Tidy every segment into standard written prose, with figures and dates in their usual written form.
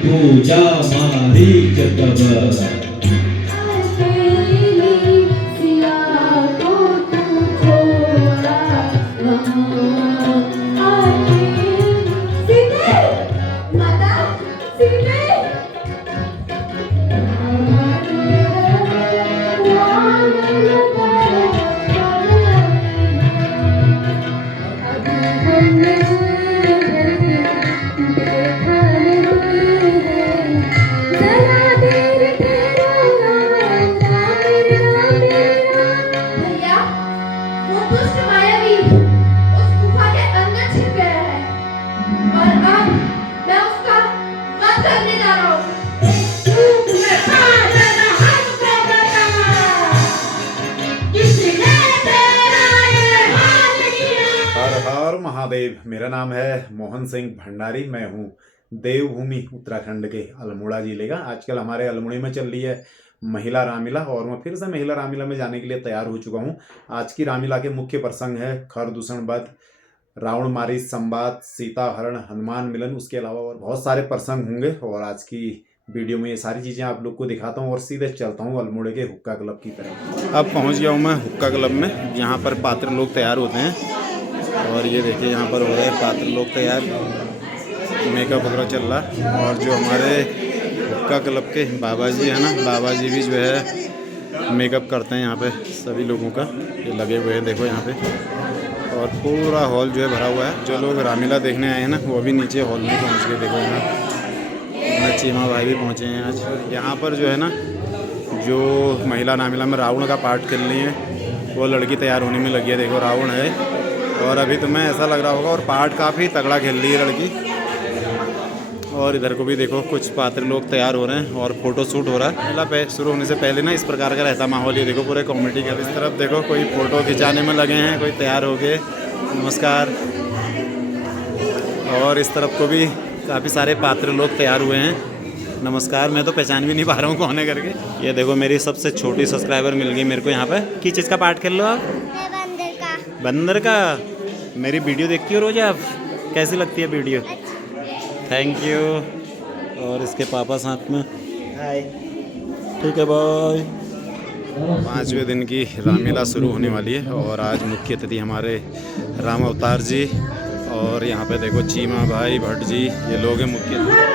पूजा मारी जगब महादेव। मेरा नाम है मोहन सिंह भंडारी। मैं हूँ देवभूमि उत्तराखंड के अल्मोड़ा जिले का। आजकल हमारे अल्मोड़ा में चल रही है महिला रामलीला और मैं फिर से महिला रामलीला में जाने के लिए तैयार हो चुका हूँ। आज की रामलीला के मुख्य प्रसंग है खरदूषण वध, रावण मारी संवाद, सीता हरण, हनुमान मिलन, उसके अलावा और बहुत सारे प्रसंग होंगे। और आज की वीडियो में ये सारी चीज़ें आप लोग को दिखाता हूँ और सीधे चलता हूँ अल्मोड़े के हुक्का क्लब की तरफ। अब पहुँच गया हूँ मैं हुक्का क्लब में। यहाँ पर पात्र लोग तैयार होते हैं और ये देखिए यहाँ पर हो रहे हैं पात्र लोग तैयार, मेकअप वगैरह चल रहा है। और जो हमारे हुक्का क्लब के बाबा जी है ना, बाबा जी भी जो है मेकअप करते हैं यहाँ पे सभी लोगों का। ये लगे हुए हैं देखो यहाँ पे, और पूरा हॉल जो है भरा हुआ है। जो लोग रामलीला देखने आए हैं ना वो भी नीचे हॉल में पहुँच गए। देखो यहाँ अपना चीमा भाई भी पहुँचे हैं आज। यहाँ पर जो है ना, जो महिला रामलीला में रावण का पार्ट खेल रही है वो लड़की तैयार होने में लगी है। देखो रावण है और अभी तुम्हें ऐसा लग रहा होगा, और पार्ट काफ़ी तगड़ा खेल रही है लड़की। और इधर को भी देखो कुछ पात्र लोग तैयार हो रहे हैं और फोटो शूट हो रहा है। मेला पे शुरू होने से पहले ना इस प्रकार का रहता माहौल। ये देखो पूरे कॉमेडी का। इस तरफ देखो कोई फ़ोटो खिंचाने में लगे हैं, कोई तैयार हो गए, नमस्कार। और इस तरफ को भी काफ़ी सारे पात्र लोग तैयार हुए हैं, नमस्कार। मैं तो पहचान भी नहीं पा रहा हूँ कौन है करके। ये देखो मेरी सबसे छोटी सब्सक्राइबर मिल गई मेरे को यहाँ पे। किस चीज़ का पार्ट खेल लो आप? बंदर का। मेरी वीडियो देखती हो रोज आप? कैसी लगती है वीडियो? Thank you. और इसके पापा साथ में, हाय। ठीक है बाय। 5वें दिन की रामलीला शुरू होने वाली है और आज मुख्य अतिथि हमारे राम अवतार जी और यहाँ पे देखो चीमा भाई भट्ट जी, ये लोग हैं मुख्य अतिथि।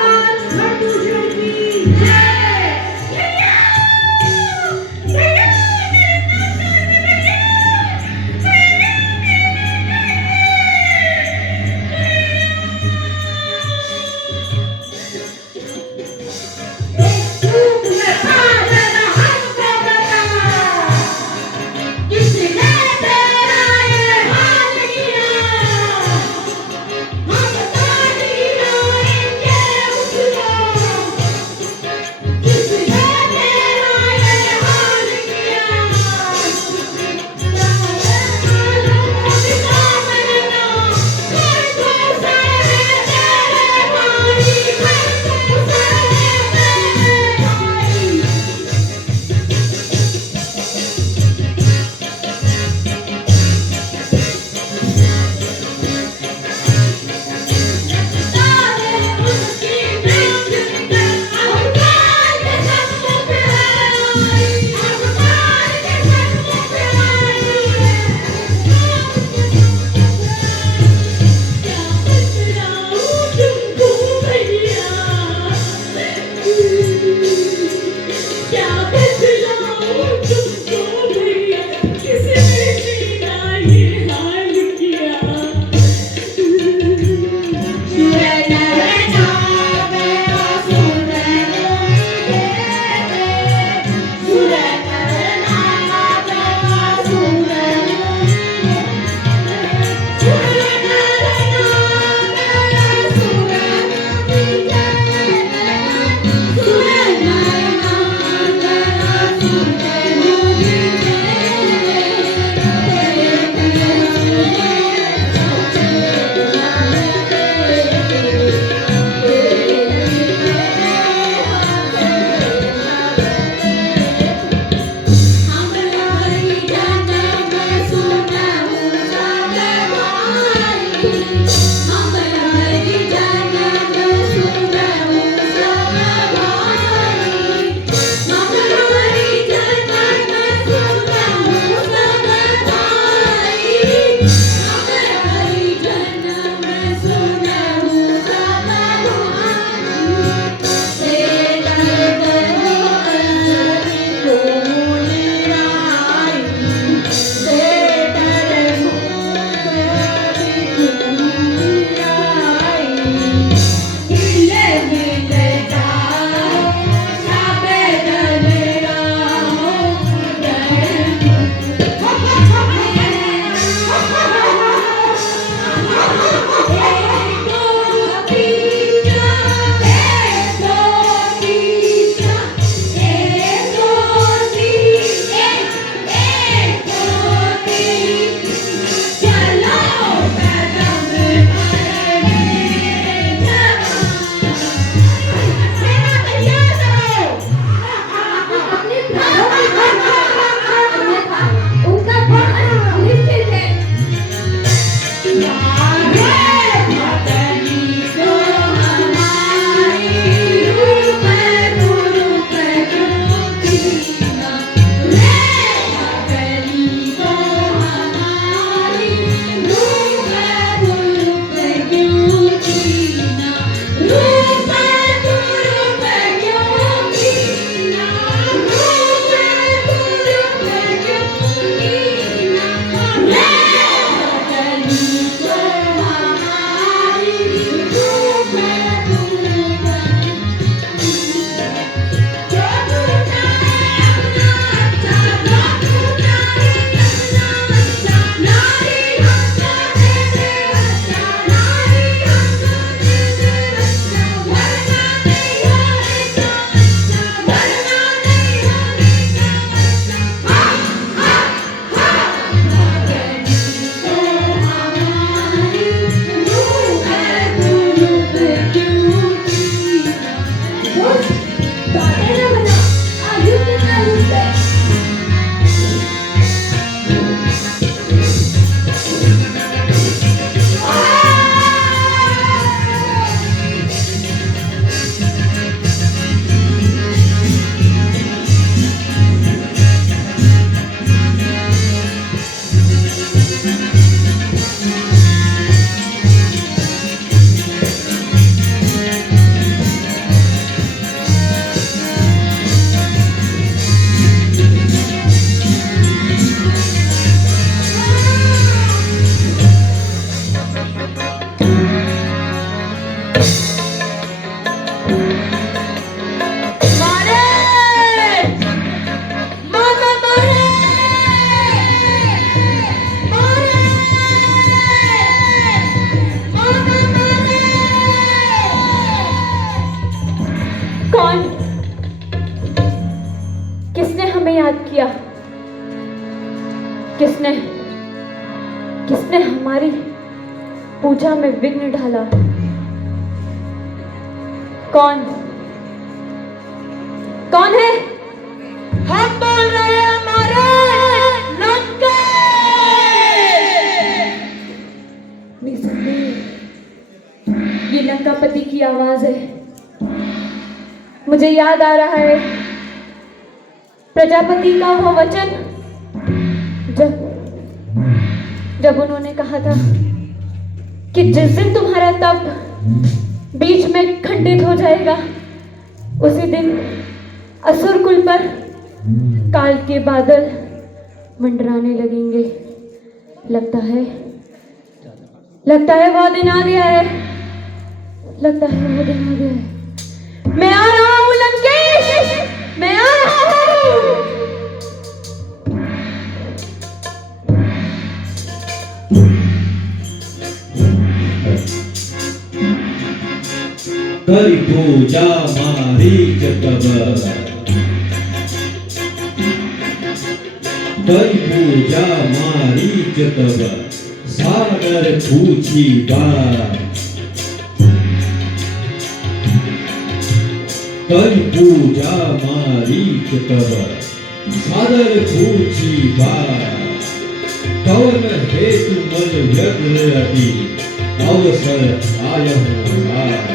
मारे मामा मारे मारे मामा मारे। कौन? किसने हमें याद किया? किसने किसने हमारी पूजा में विघ्न डाला? कौन? कौन है? हम बोल रहे हैं हमारे लंकेश। ये लंकापति की आवाज है। मुझे याद आ रहा है प्रजापति का वो वचन, जब उन्होंने कहा था कि जिस दिन तुम्हारा तप बीच में खंडित हो जाएगा, उसी दिन असुर कुल पर काल के बादल मंडराने लगेंगे। लगता है वो दिन आ गया है। लगता है वो दिन आ गया है। मैं आ रहा हूँ लंकेश, मैं आ रहा हूँ। करी पूजा मारीच तब, करी पूजा मारीच तब, सागर पूछी बात। करी पूजा मारीच तब, सागर पूछी बात। कवन हेतु मन व्यग्र अति, अवसर आयहु रात।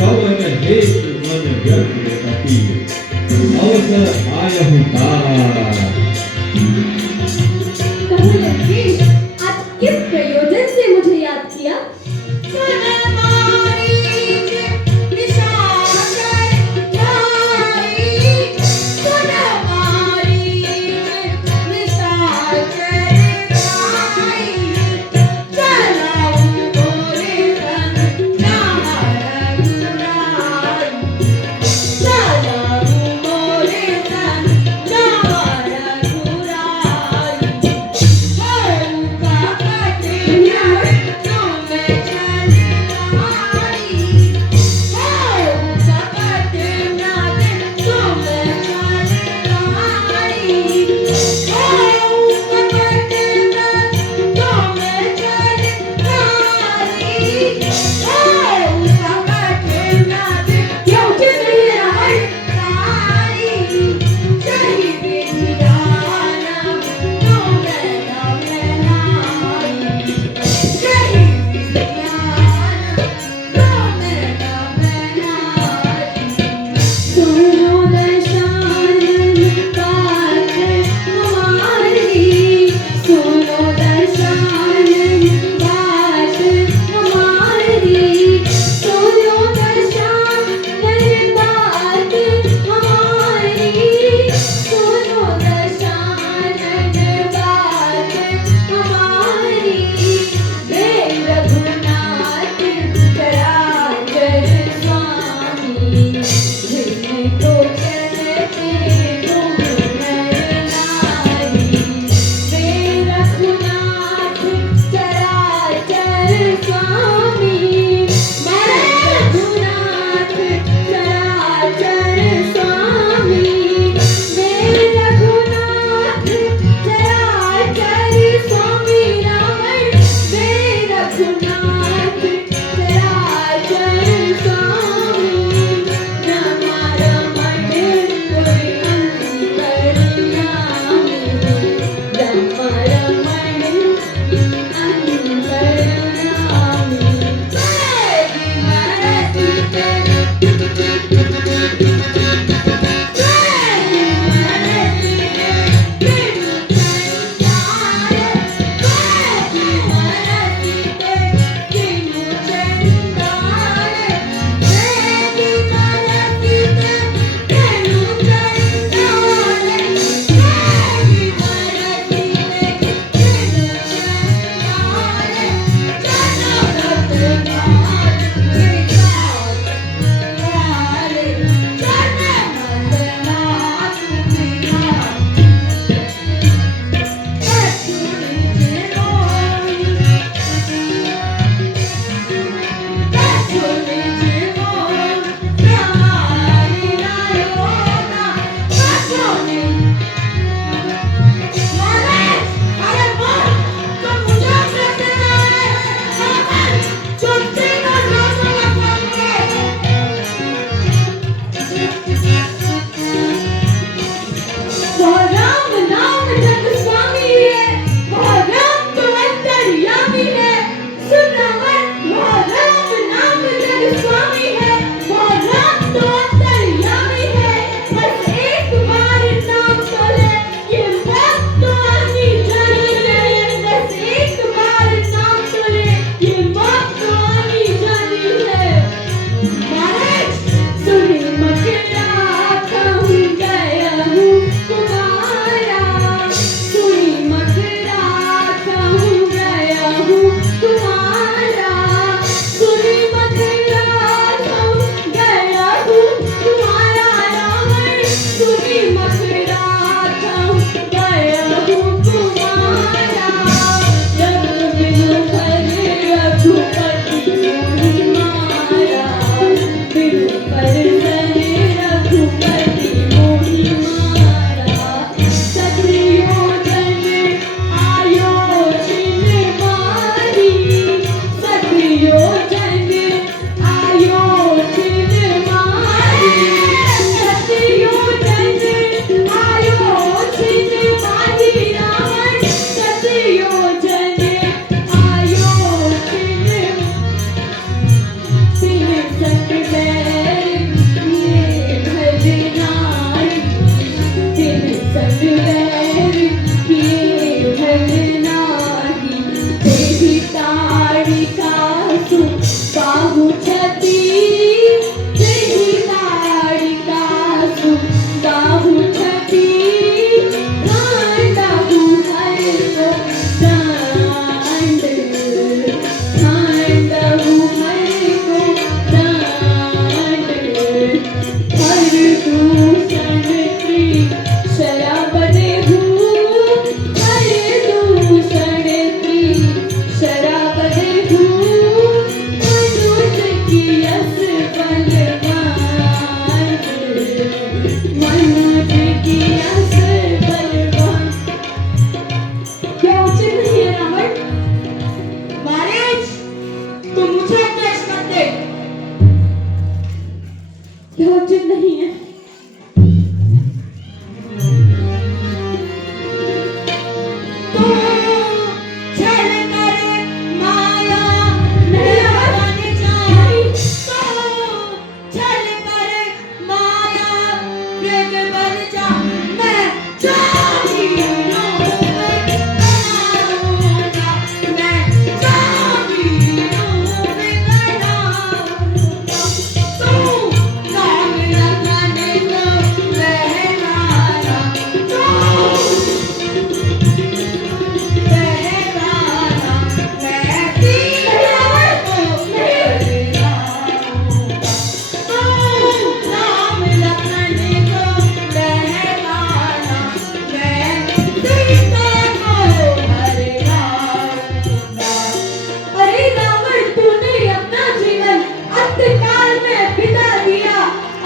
कवन हेतु मन व्यग्र अति, अवसर आयहु रात। कहो लंकेश, आज किस प्रयोजन से मुझे याद किया? तू मुझे पेश कर दे। यह उचित नहीं है। तू छल कर माया नहीं बन जाए, तू छल कर माया मृग बन जा। मैं चांदी रूप बनाऊंगा, मैं चांदी रूप बनाऊंगा। तू नाम रखने को बहकाना, तू बहकाना, मैं तेरा को बहकाऊंगा। तू नाम रखने को बहकाना, मैं सीता को हरगाऊंगा। अरे रावण, तूने अपना जीवन अंतकाल में बिता दिया।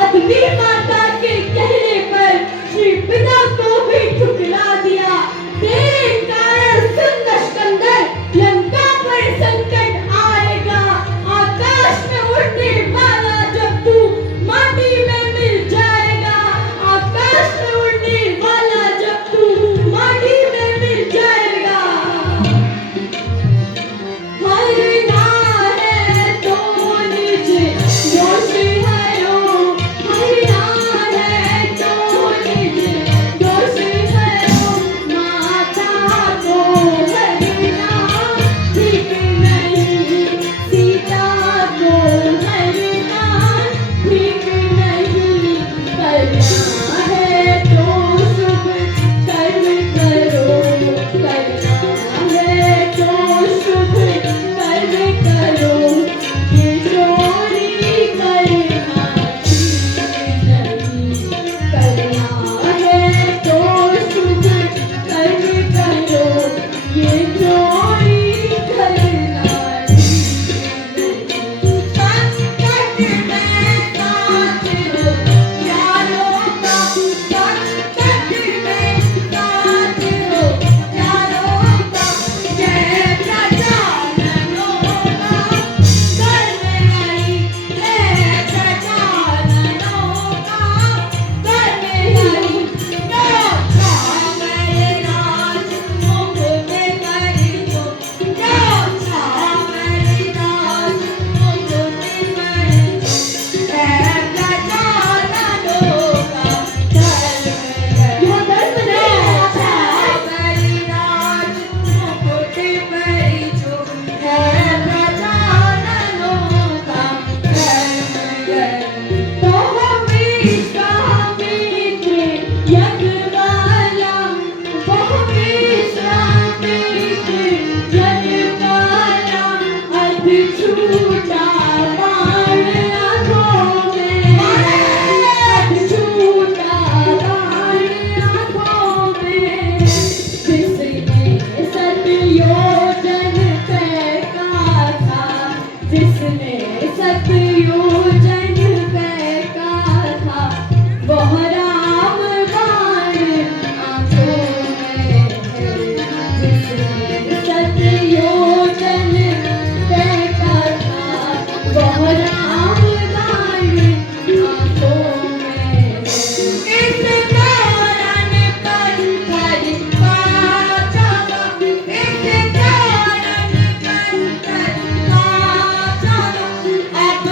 अग्नि माता के कहने पर श्री पिता को भी ठुकरा दिया। तेरे कारण सुंदर स्कंदर लंका पर संकट आएगा। आकाश में उड़ने वाला जब तू माटी में मिल जाएगा, आकाश में उड़ने वाला जब तू माटी में मिल जाएगा। मरना है तो नीचे दोष हरो, मरना है तो नीचे दोष हरो। माता को मरना ठीक नहीं, सीता को मरना ठीक नहीं। करना है तो शुभ कर्म करो, करना है तो शुभ कर्म करो। ये चोरी करना ठीक नहीं, करना है तो शुभ कर्म करो। ये चोरी करना ठीक नहीं। संकट में साथ हो प्यारों का, संकट में साथ हो प्यारों का। जय प्रजाननों का कर्म हरि, जय प्रजाननों का कर्म हरि। रक्षा मेरे राज मुकुट पर जो, रक्षा मेरे राज मुकुट पर जो। जय प्रजाननों का कर्म हरि, यह धर्म नहीं है। रक्षा मेरे राज मुकुट पर जो। जय प्रजाननों का कर्म हरि। तो विश्वामित्र यज्ञवाला, वह विश्वामित्र यज्ञवाला, अभी छूटा बाण आँखों में, अभी छूटा बाण आँखों में। जिसने सतयोजन फेंका था, जिसने सतयोजन फेंका था, वह राम बाण आँखों में है। जिसने सतयोजन फेंका था, वह राम बाण आँखों में है। इस कारण कंकर का जावा, इस कारण कंकर का जावा। अब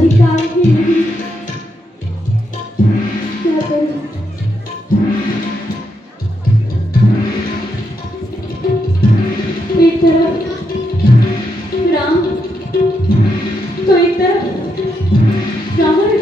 अधिकार ही नहीं। क्या करूं? एक तरफ राम तो एक तरफ रावण।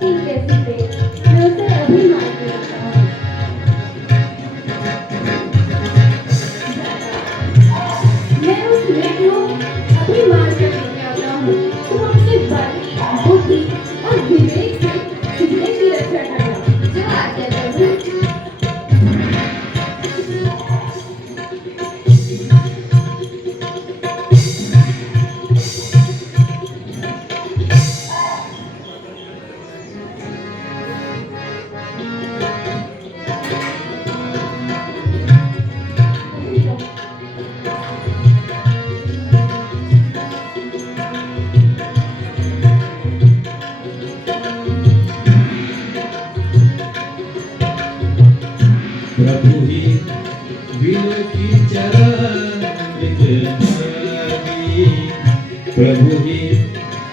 ठीक है सीते, मैं उसे अभी मार के रखता हूँ। मैं उस लेख को अभी मार कर लेके आता हूँ। तुम अपने बल, बुद्धि और विवेक से सीते की रक्षा करना। जो आज्ञा प्रभु। प्रभु ही विनय की चरामृत भागी, प्रभु ही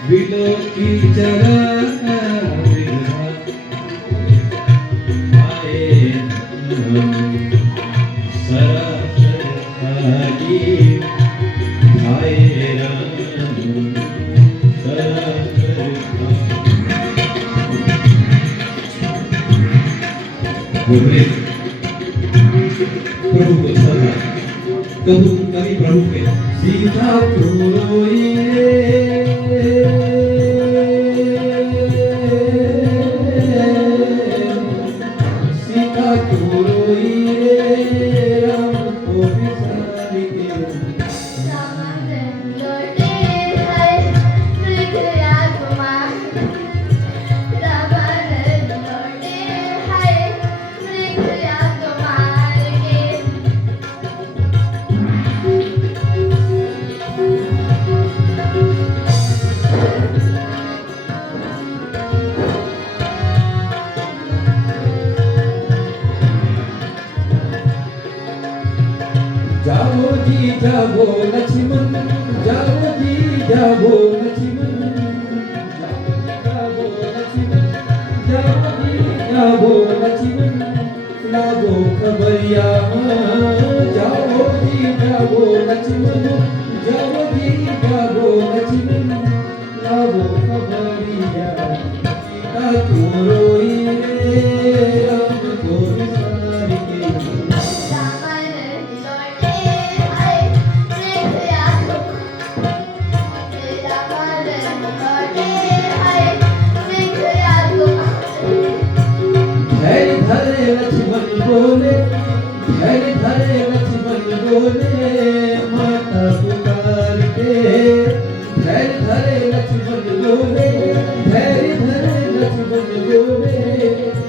विनय की चरामृत भागी, सरासर भागी, भाई राम सरासर भागी। प्रभु को सदा कभी प्रभु के सीता क्यों रोई रे, सीता क्यों रोई रे, राम को बिसारी के। जाओ जी जाओ लक्ष्मण, जाओ जी जाओ लक्ष्मण, जाओ लक्ष्मण, जाओ जी जाओ लक्ष्मण, लाओ खबरिया। जाओ जी जाओ लक्ष्मण, जाओ जी जाओ लक्ष्मण, लाओ खबरिया। सीता क्यों रोई रे, राम को बिसारी के। धैर्य धरे लक्ष्मण बोले, धैर्य धरे लक्ष्मण बोले, माता पुकार के। धैर्य धरे लक्ष्मण बोले, धैर्य धरे लक्ष्मण बोले,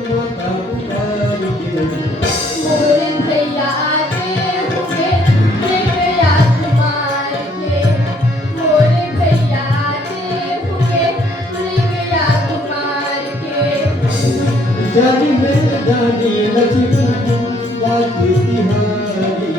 माता पुकार के। मोरे भैया आते होंगे मेरे कुमार के। मोरे भैया आते होंगे मेरे कुमार के। जानी मैं जानी लक्ष्मण बात तिहारी,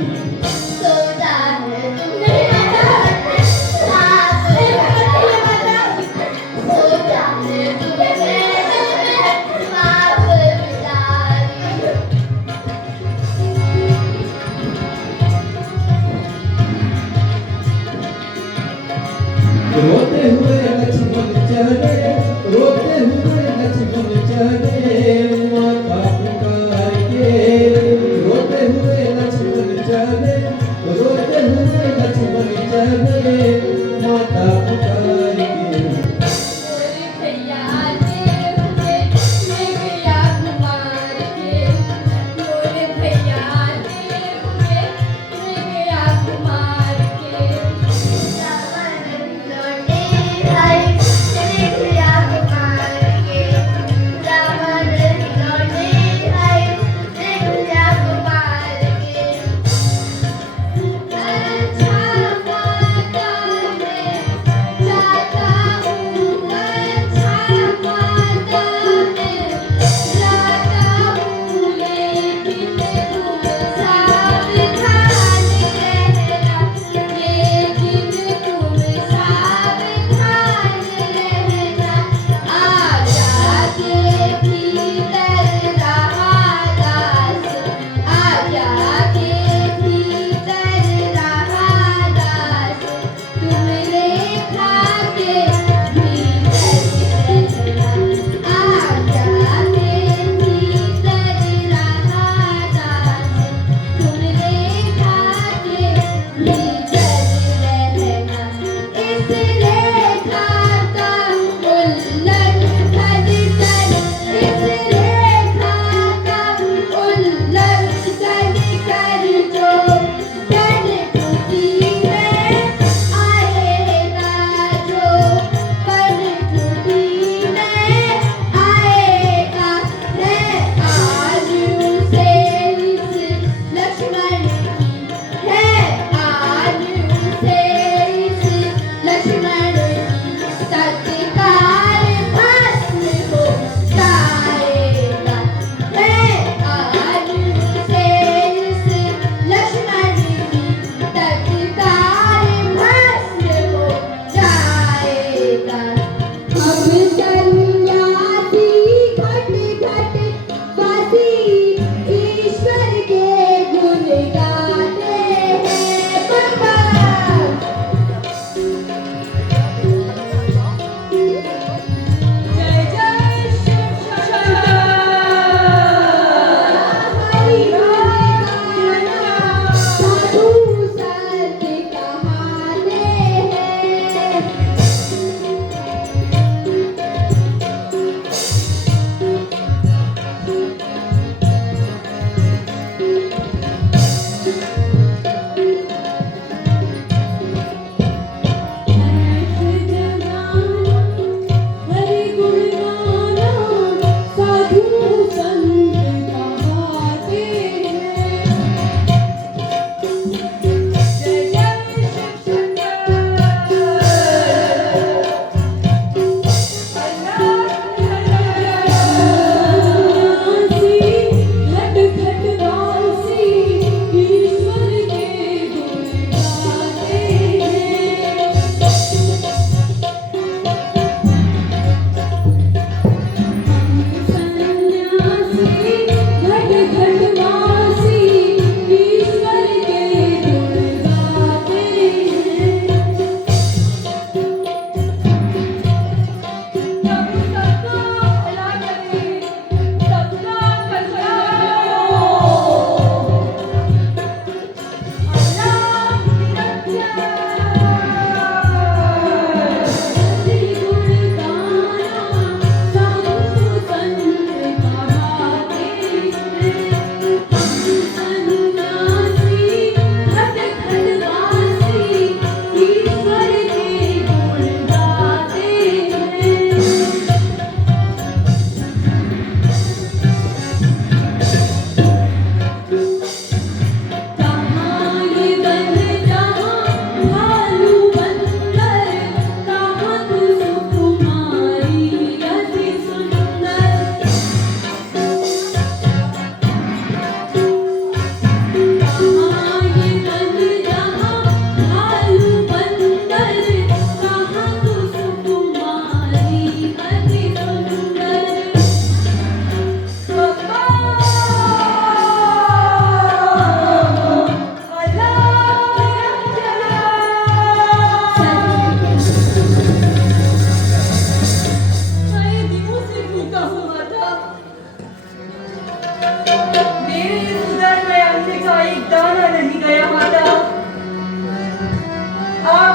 रोते हुए लक्ष्मण चले, रोते हुए लक्ष्मण चले, माता पुकार के। रोते हुए लक्ष्मण चले, रोते हुए लक्ष्मण चले, माता पुकार के। मोरे भैया आते होंगे मेरे कुमार के। मोरे भैया आते होंगे मेरे कुमार के।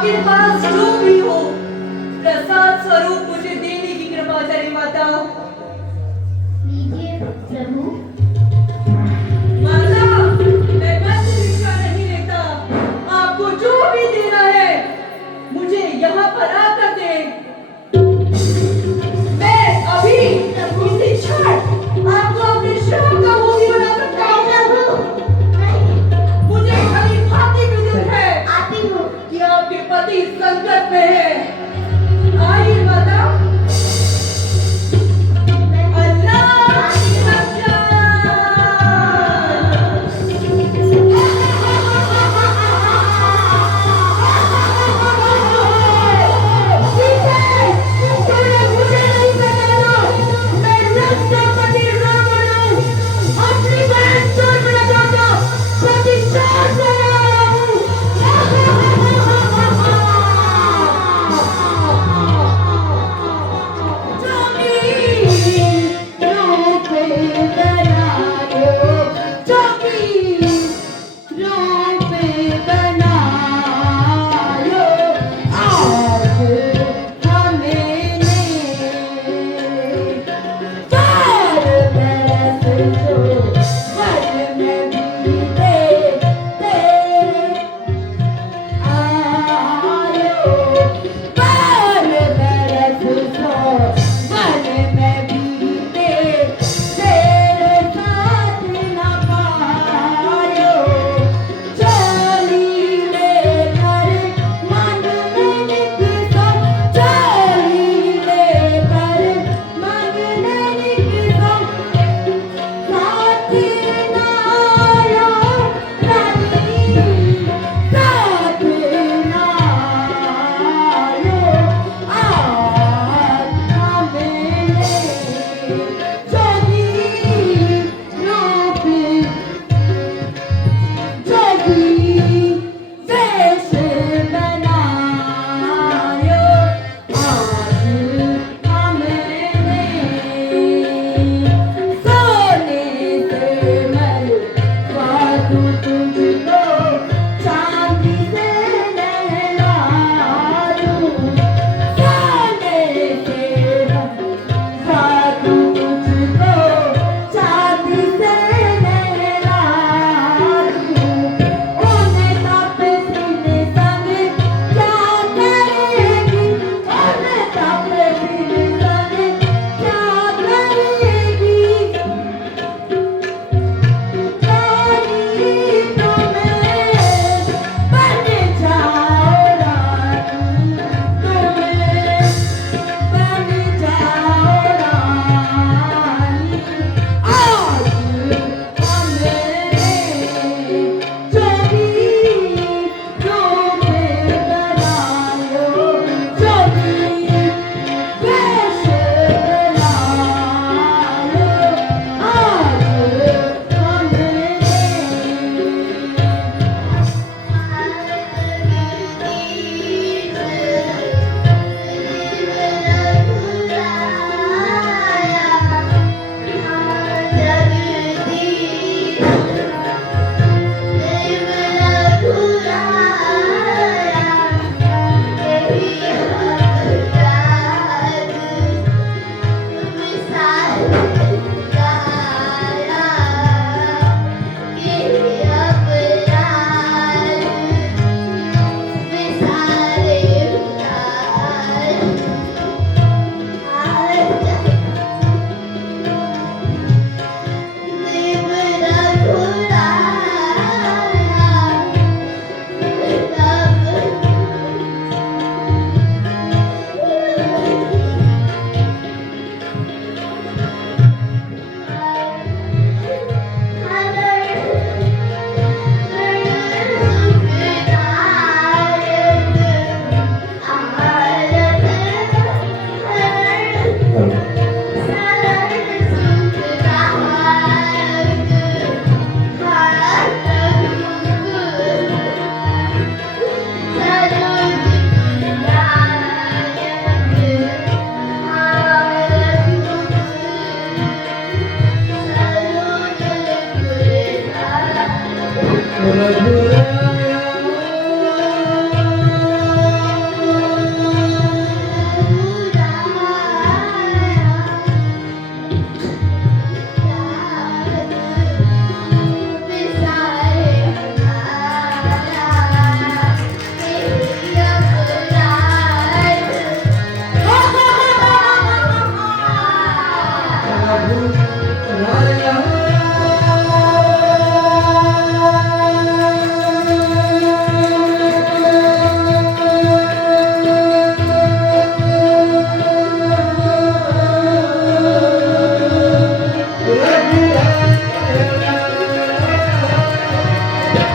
आपके पास जो भी हो प्रसाद स्वरूप मुझे देने की कृपा करें माता। लीजिए प्रभु। माता, मैं बस भिक्षा नहीं लेता, आपको जो भी देना है मुझे यहाँ पर आकर दे। मैं अभी इसी क्षण आपको अपने श्रम का भोगी बना सकता हूँ। मुझे खाली भांति विदित है आती हूँ। कि आपके पति संकट में है। आइए माता। अल्लाह की रक्षा।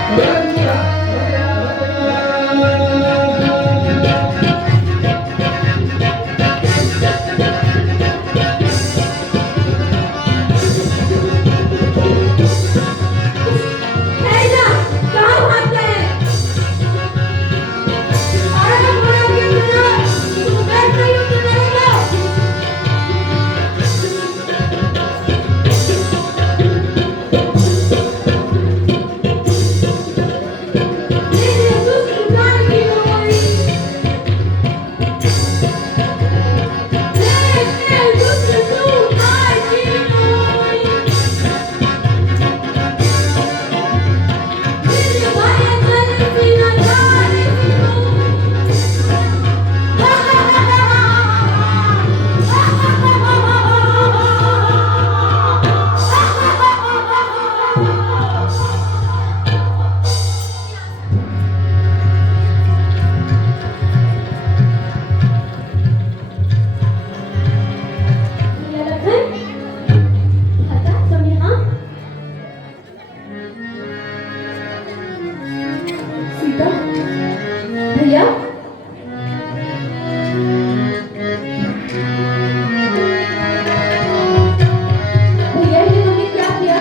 है ना, कहाँ भागते हैं? अरे बड़ा के अंदर, तुम बैठ नहीं हो तो रहेगा। ये दुष्ट काल की होई। ये दुष्ट काल की होई। मेरे भाई चल सीना जाने भैया लखन, हटा तुम यहाँ। सीता, भैया, भैया ये तुमने क्या किया?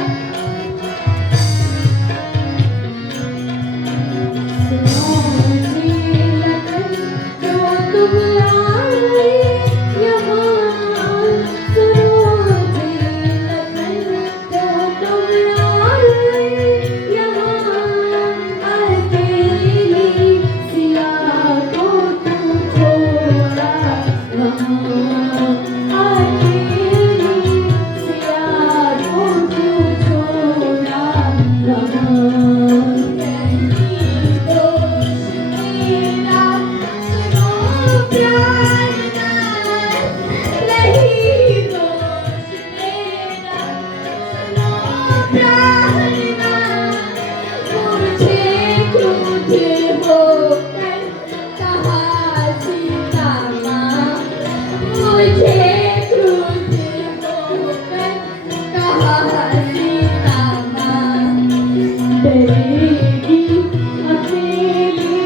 डरेगी अकेली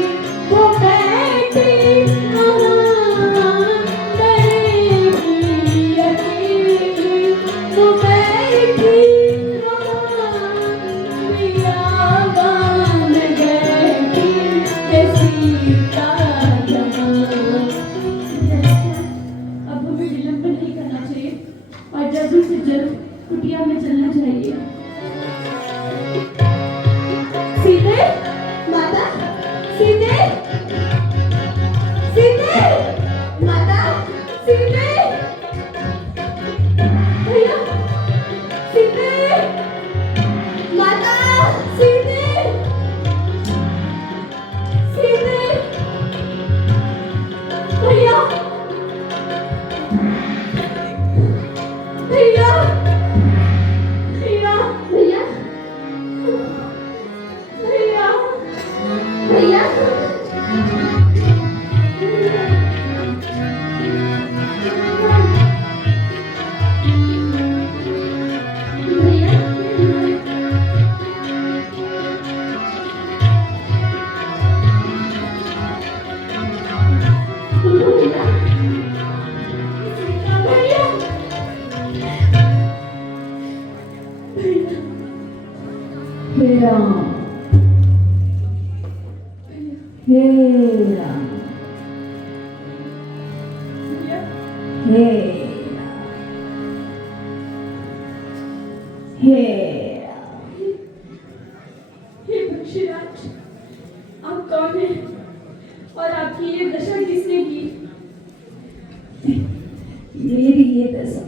वो बैठी डरेगी अकेली वो बैठी बियाबान बैठी सीता जहां। अब हमें विलंब नहीं करना चाहिए और जल्द से जल्द कुटिया में चलना चाहिए। सीते, माता, सीते, सीते, माता, सीते, भैया, सीते, माता, सीते, सीते, भैया, भैया, भैया, भैया, भैया, भैया, हे राम, हे राम, हे राम, हे राम। हे पक्षीराज, आप कौन हैं और आपकी ये दशा किसने की? मेरी ये दशा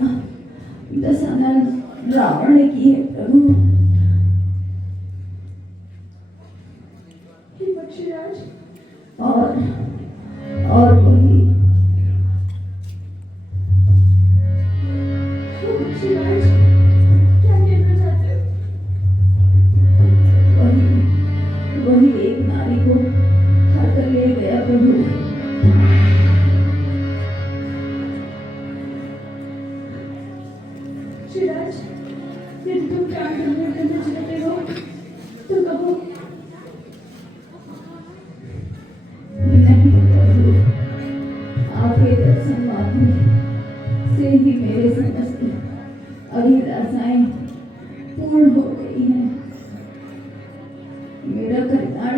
रावण ने की है प्रभु। हे पक्षीराज, और वही हे पक्षीराज, क्या कहना चाहते हो? वही एक नारी को उठा कर ले गया प्रभु। पक्षीराज, यदि तुम प्राण ग्रहण करना चाहते हो तो कहो,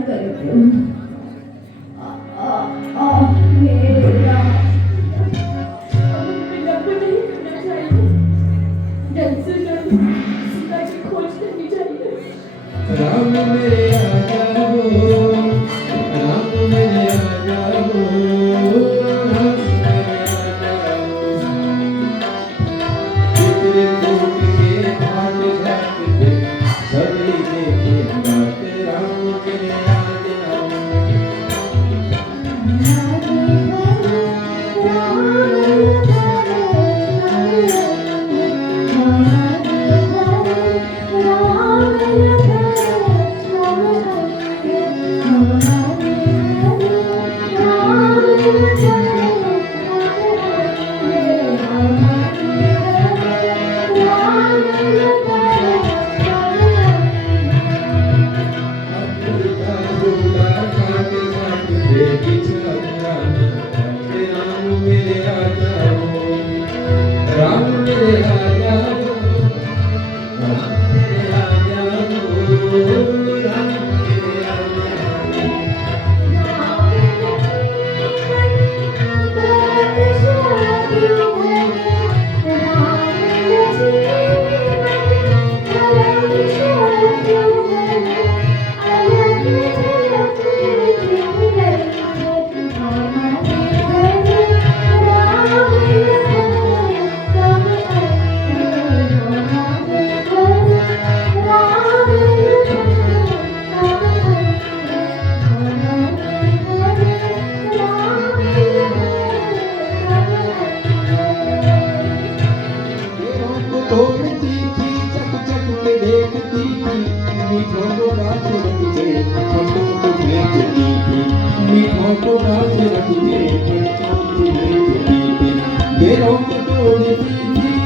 करे प्रभु। मेरा विलंब नहीं करना चाहिए, जल्द से जल्द सीता की खोज करनी चाहिए। राम मेरे आजा हो, राम मेरे आजा हो, राम मेरे आजा हो। चित्रकूट के घाट घाट पे सबरी देखे बात, राम मेरे आजा हो। तोड़ती थी चक चक के देखती थी, मीठों को गाछ रख के फटों को फेंकती थी, मीठों को गाछ रख के फटों को फेंकती थी। बेरों को तोड़ती थी,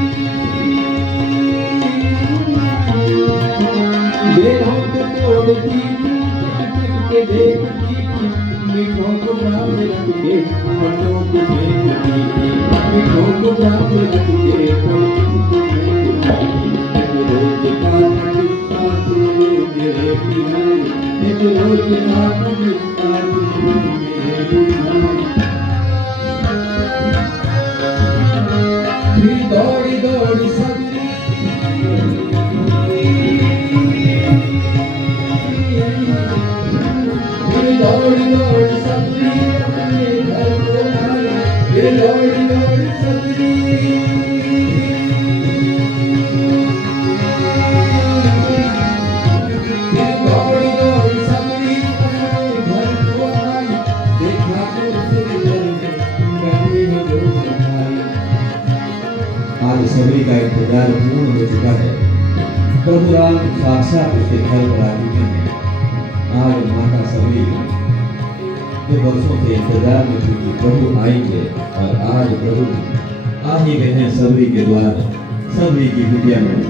बेरों को तोड़ती थी, चक चक के देखती थी, मीठों को गाछ रख के फटों को फेंकती थी, मीठों को गाछ रख के फटों को दौड़ी दौड़ी सबरी दौड़ी दौड़ी सबरी अपने घर को आई, दौड़ी दौड़ी सबरी आज सबरी का इंतजार पूर्ण हो चुका है। प्रभु राम साक्षात उसके घर पर आ चुके हैं। आज माता सबरी जो वर्षों से इंतजार में थी कि प्रभु आएंगे, और आज प्रभु आ ही गए हैं सबरी के द्वार, सबरी की कुटिया में।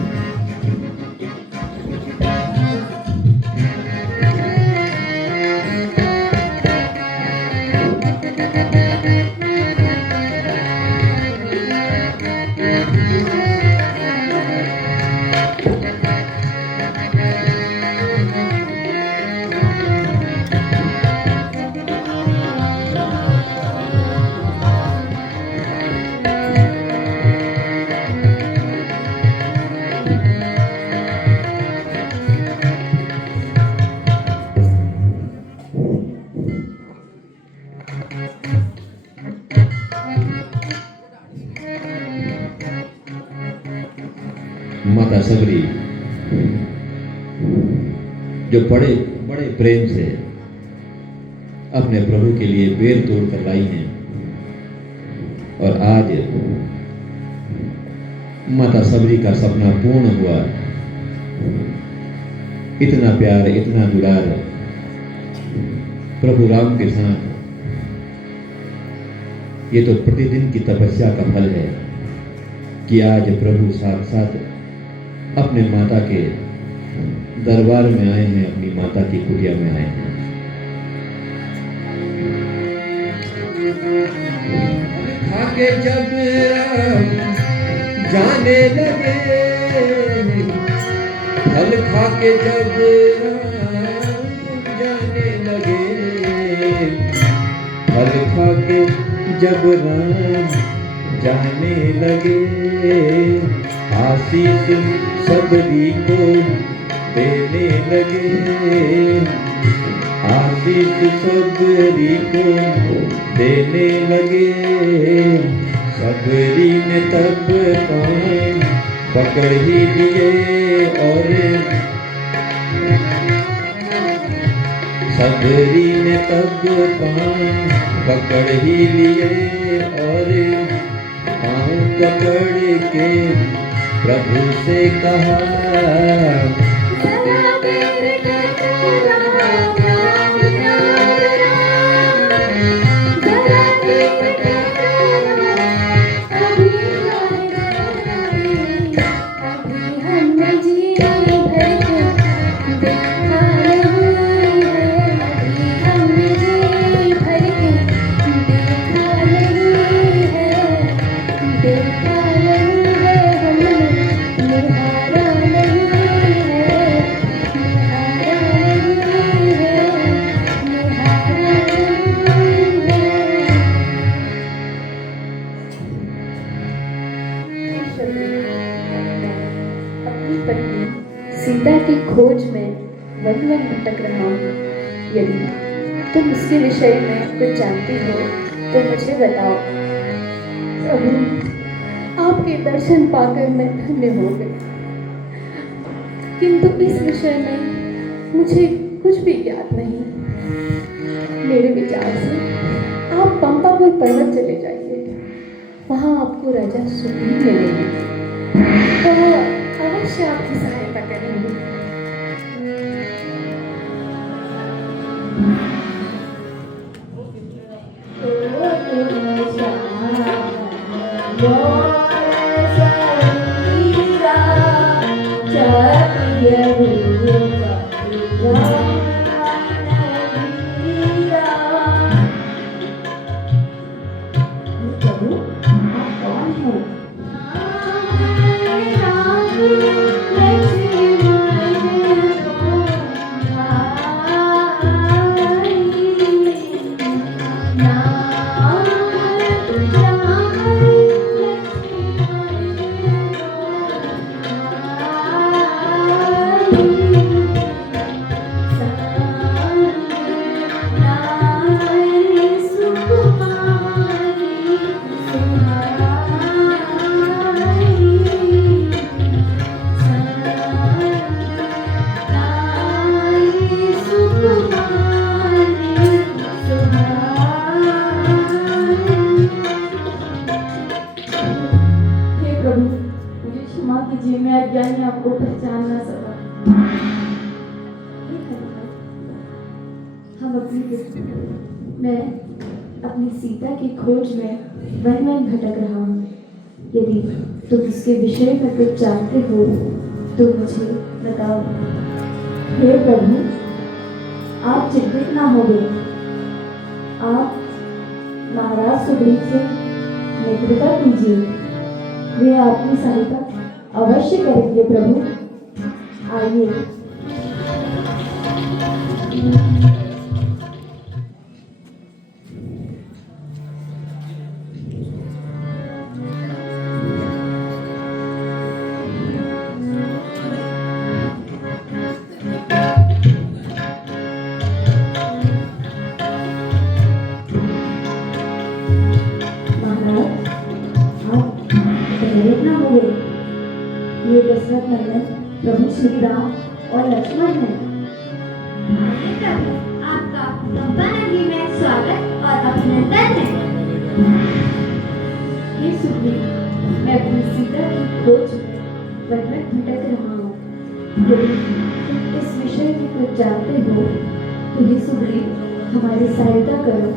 माता सबरी जो बड़े बड़े प्रेम से अपने प्रभु के लिए बेर तोड़ कर लाई हैं, और आज माता सबरी का सपना पूर्ण हुआ। इतना प्यार, इतना दुलार प्रभु राम के साथ, ये तो प्रतिदिन की तपस्या का फल है कि आज प्रभु साक्षात अपने माता के दरबार में आए हैं, अपनी माता की कुटिया में आए हैं। खाके जब जाने लगे, फल खाके जब जाने जाने लगे। फल खा के जब राम जाने लगे, आशीष सबरी को देने लगे। आशीष सबरी को देने लगे। सबरी ने तब पाँव पकड़ ही लिए और सबरी ने तब पाँव पकड़ ही लिए और पाँव पकड़ के प्रभु से कहा, अपनी पत्नी सीता की खोज में वन वन भटक रहा हूँ। यदि तुम उसके विषय में कुछ जानती हो तो मुझे बताओ। प्रभु, आपके दर्शन पाकर मैं धन्य हो गई, किंतु इस विषय में मुझे कुछ भी ज्ञात नहीं। मेरे विचार से आप पंपापुर पर्वत चले जाइए, वहाँ आपको राजा सुग्रीव मिलेंगे, तो अवश्य आपकी सहायता करेंगे। मैं अज्ञानी आपको पहचान ना सका। मैं अपनी सीता की खोज में वन वन भटक रहा हूँ। यदि तुम इसके विषय में कुछ जानते हो तो मुझे बताओ। हे प्रभु, आप चिंतित ना हो गए। आप महाराज सुग्रीव से मित्रता कीजिए, वे आपकी सहायता अवश्य करेंगे। प्रभु आइए। ये दशरथ नंदन प्रभु श्री राम और लक्ष्मण हैं। आपका गंगा नदी में स्वागत और अभिनंदन है। हे सुग्रीव, मैं अपनी सीता की खोज में वन वन भटक रहा हूँ। यदि तुम इस विषय में कुछ जानते हो तो हे सुग्रीव, हमारी सहायता करो।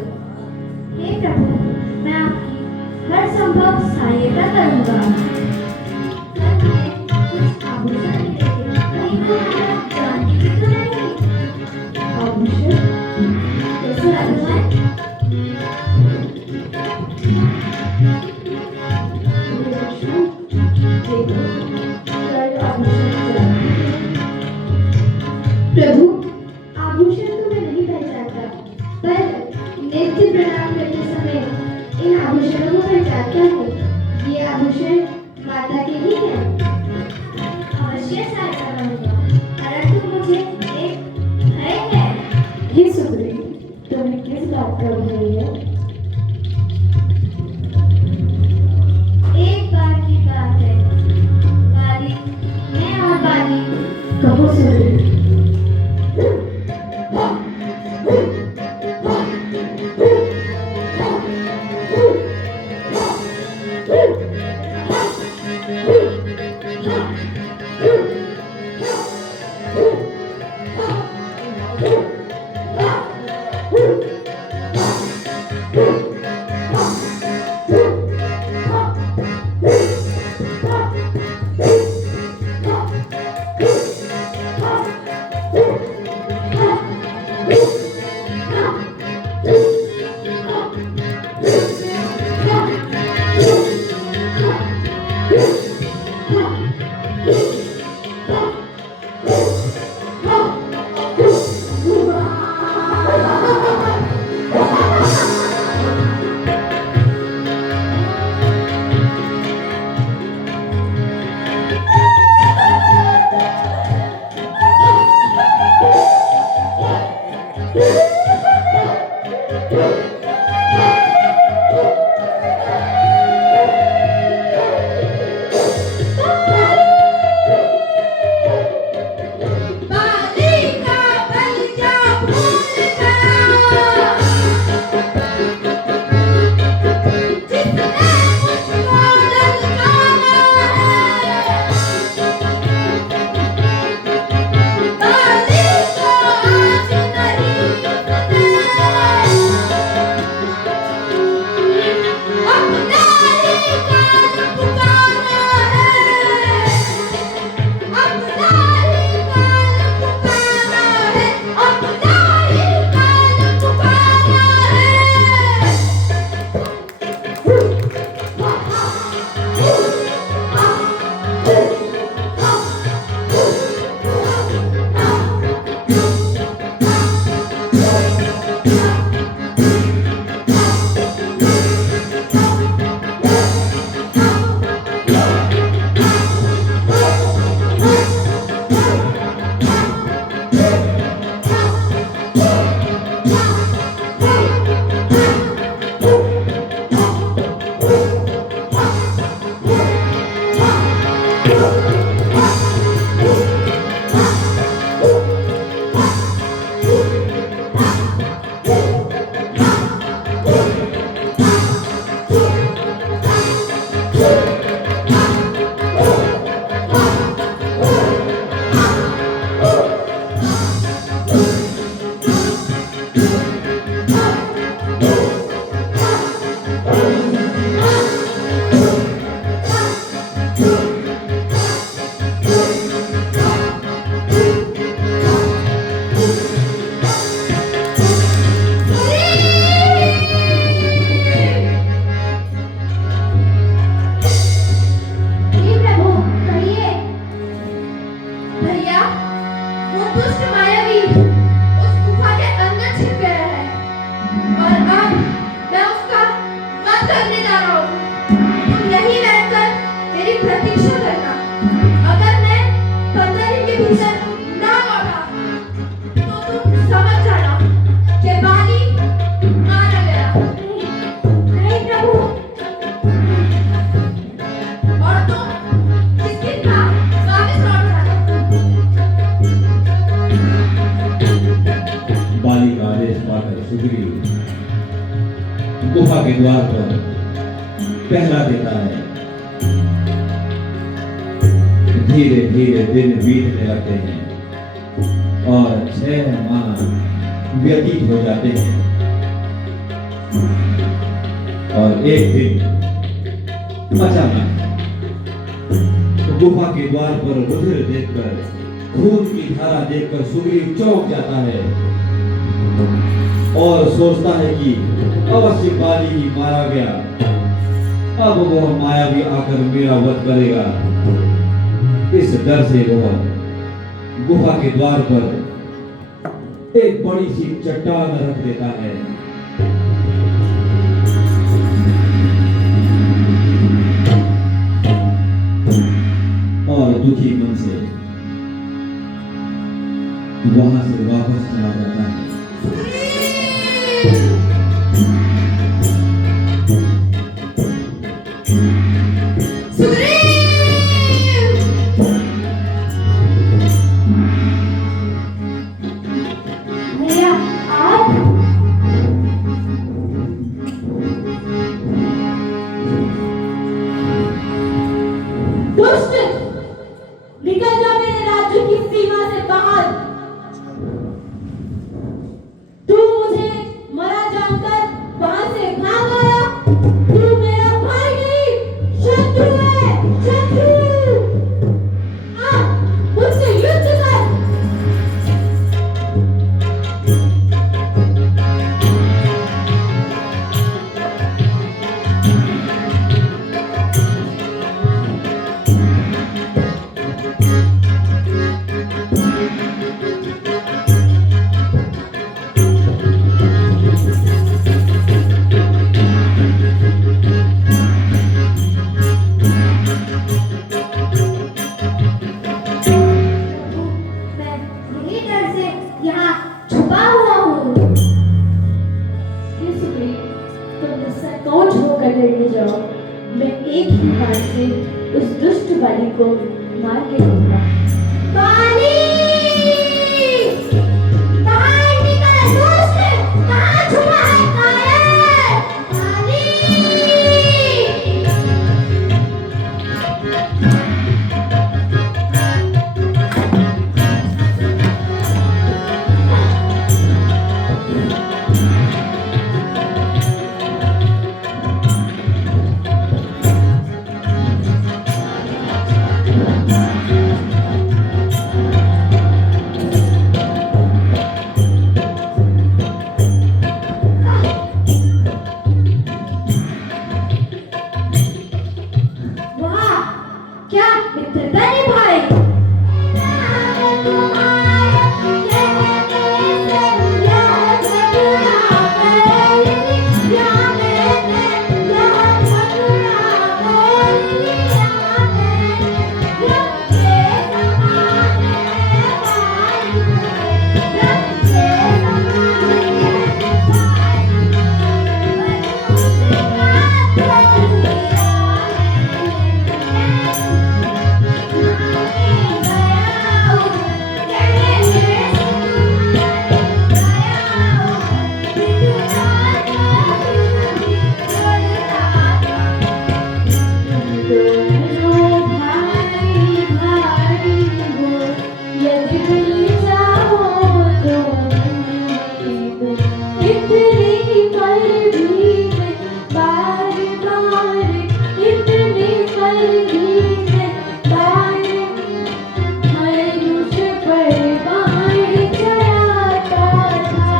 हे प्रभु, मैं आपकी हर संभव सहायता करूंगा। प्रभु, आभूषण तो मैं नहीं सुंदरी, तुम्हें किस बात का भय है? एक बार की बात है बाली, मैं और बाली कहो सुंदरी। गुफा के द्वार पर पहरा देता है। धीरे धीरे दिन बीतने लगते हैं और 6 माह व्यतीत हो जाते हैं और एक दिन अचानक गुफा के द्वार पर रुधिर देखकर, खून की धारा देखकर सुग्रीव चौंक जाता है और सोचता है कि अवश्य बाली ही मारा गया, अब वह मायावी आकर मेरा वध करेगा। इस डर से वह गुफा के द्वार पर एक बड़ी सी चट्टान रख देता है। और दुखी मन से वहां से वापस चला जाता है। उस दुष्ट बलि को मार के दूंगा। बाली! बाहर निकल दुष्ट! कहाँ छुपा है कायर? बाली! वाह! क्या मित्रता निभाई! दोनों भाई भाई हो, यदि मिल जाओ तो इतनी पल भी मैं बार बार, इतनी पल भी मैं बार, मैं मुझ पर बार चढ़ाता था,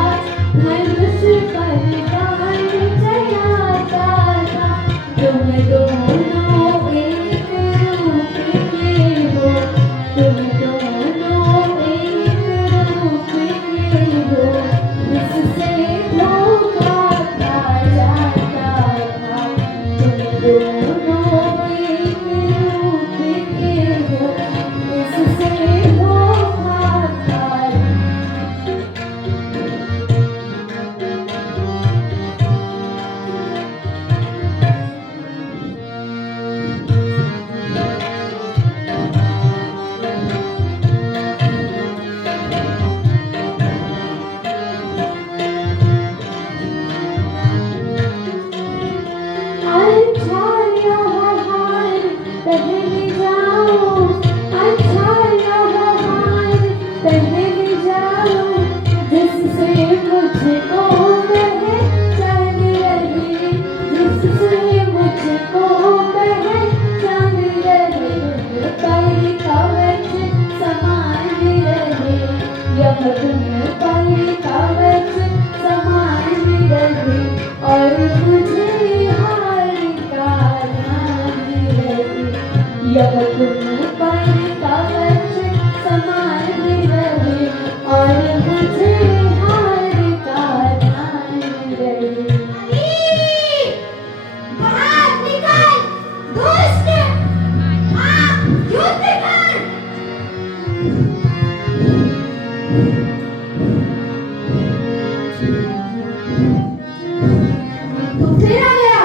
मैं मुझ पर बार चढ़ाता था। तुम दोनों एक रूप के हो, तुम दोनों एक रूप के हो, इससे धोखा खा जाता था। तुम दोनों एक रूप के हो, इससे धोखा खा अच्छा व्यवहार पहन जाओ, अच्छा व्यवहार पहन जाओ, जिससे मुझको पहचान रहे, जिससे मुझको पहचान रहे, पर कवच समान रहे, यह तुम पर कवच समान रहे, और मुझे हार का ध्यान रहे, यह तुम पर कवच समान रहे, और मुझे हार का ध्यान रहे। बाहर निकल दुष्ट! आप युद्ध कर! तू फिर आ गया!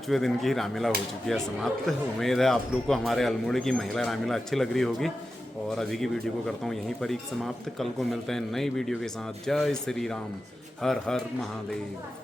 5वें दिन की रामलीला हो चुकी है समाप्त। उम्मीद है आप लोग को हमारे अल्मोड़े की महिला रामलीला अच्छी लग रही होगी और अभी की वीडियो को करता हूँ यहीं पर ही समाप्त। कल को मिलते हैं नई वीडियो के साथ। जय श्री राम, हर हर महादेव।